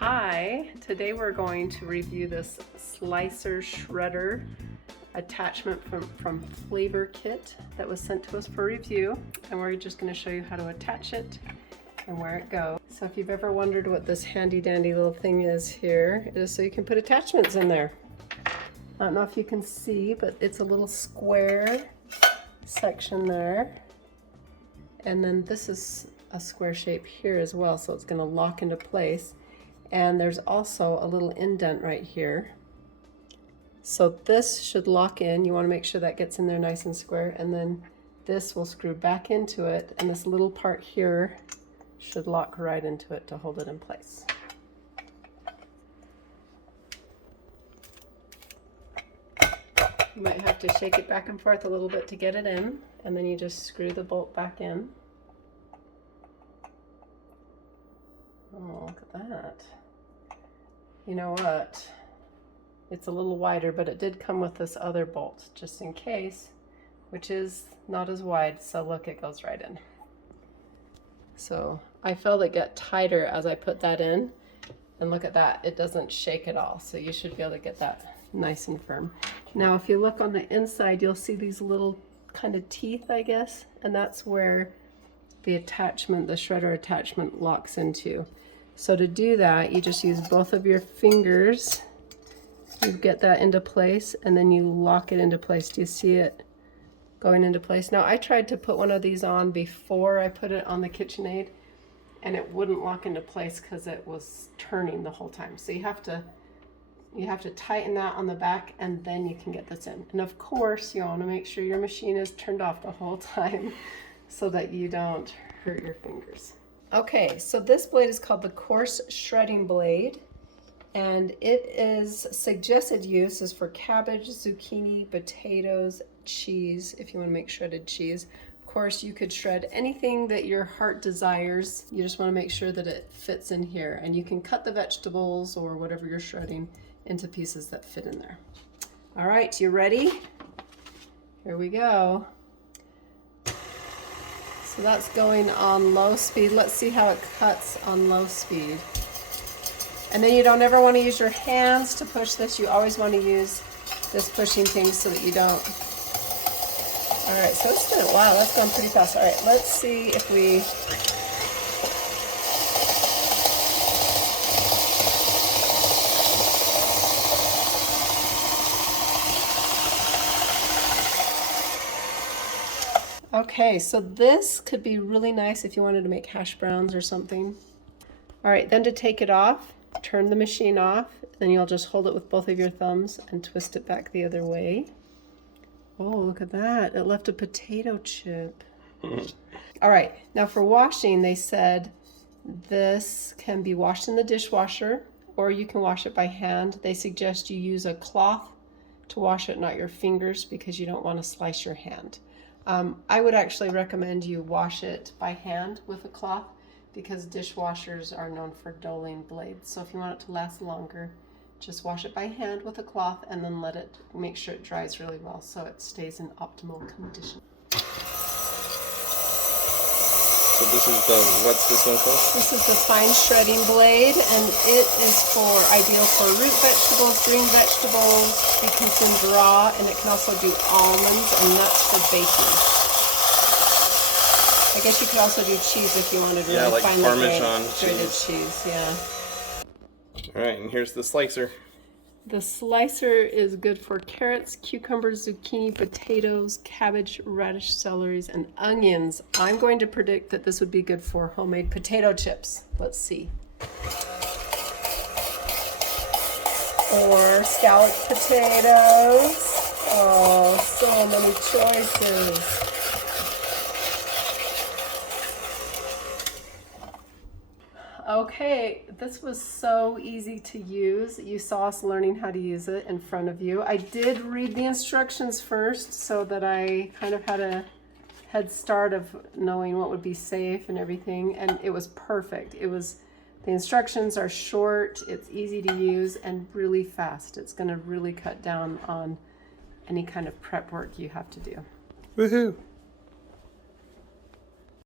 Hi, today we're going to review this slicer shredder attachment from FavorKit that was sent to us for review, and we're just going to show you how to attach it and where it goes. So if you've ever wondered what this handy dandy little thing is here, it is so you can put attachments in there. I don't know if you can see, but it's a little square section there, and then this is a square shape here as well, so it's going to lock into place. And there's also a little indent right here. So this should lock in. You want to make sure that gets in there nice and square, and then this will screw back into it, and this little part here should lock right into it to hold it in place. You might have to shake it back and forth a little bit to get it in, and then you just screw the bolt back in. Oh, look at that. You know what? It's a little wider, but it did come with this other bolt, just in case, which is not as wide, so look, it goes right in. So I felt it get tighter as I put that in, and look at that, it doesn't shake at all, so you should be able to get that nice and firm. Now if you look on the inside, you'll see these little kind of teeth, I guess, and that's where the attachment, the shredder attachment, locks into. So to do that, you just use both of your fingers, you get that into place, and then you lock it into place. Do you see it going into place? Now I tried to put one of these on before I put it on the KitchenAid, and it wouldn't lock into place because it was turning the whole time. So you have to tighten that on the back, and then you can get this in. And of course, you want to make sure your machine is turned off the whole time so that you don't hurt your fingers. Okay, so this blade is called the Coarse shredding blade, and it is suggested use is for cabbage, zucchini, potatoes, cheese, if you want to make shredded cheese. Of course, you could shred anything that your heart desires. You just want to make sure that it fits in here, and you can cut the vegetables or whatever you're shredding into pieces that fit in there. All right, you ready? Here we go. So that's going on low speed. Let's see how it cuts on low speed. And then you don't ever want to use your hands to push this. You always want to use this pushing thing so that you don't. All right, so it's doing, wow, that's going pretty fast. All right, let's see if we. Okay, so this could be really nice if you wanted to make hash browns or something. All right, then to take it off, turn the machine off, then you'll just hold it with both of your thumbs and twist it back the other way. Oh, look at that, it left a potato chip. All right, now for washing, they said this can be washed in the dishwasher, or you can wash it by hand. They suggest you use a cloth to wash it, not your fingers, because you don't want to slice your hand. I would actually recommend you wash it by hand with a cloth, because dishwashers are known for dulling blades. So if you want it to last longer, just wash it by hand with a cloth and then make sure it dries really well so it stays in optimal condition. So this is what's this one called? This is the fine shredding blade, and it is ideal for root vegetables, green vegetables. It consumes raw, and it can also do almonds and nuts for baking. I guess you could also do cheese if you wanted really like finely Parmesan grated cheese. Yeah. All right, and here's the slicer. The slicer is good for carrots, cucumbers, zucchini, potatoes, cabbage, radish, celeries, and onions. I'm going to predict that this would be good for homemade potato chips. Let's see. Or scalloped potatoes. Oh, so many choices. Okay, this was so easy to use. You saw us learning how to use it in front of you. I did read the instructions first so that I kind of had a head start of knowing what would be safe and everything, and it was perfect. The instructions are short, it's easy to use, and really fast. It's going to really cut down on any kind of prep work you have to do. Woohoo!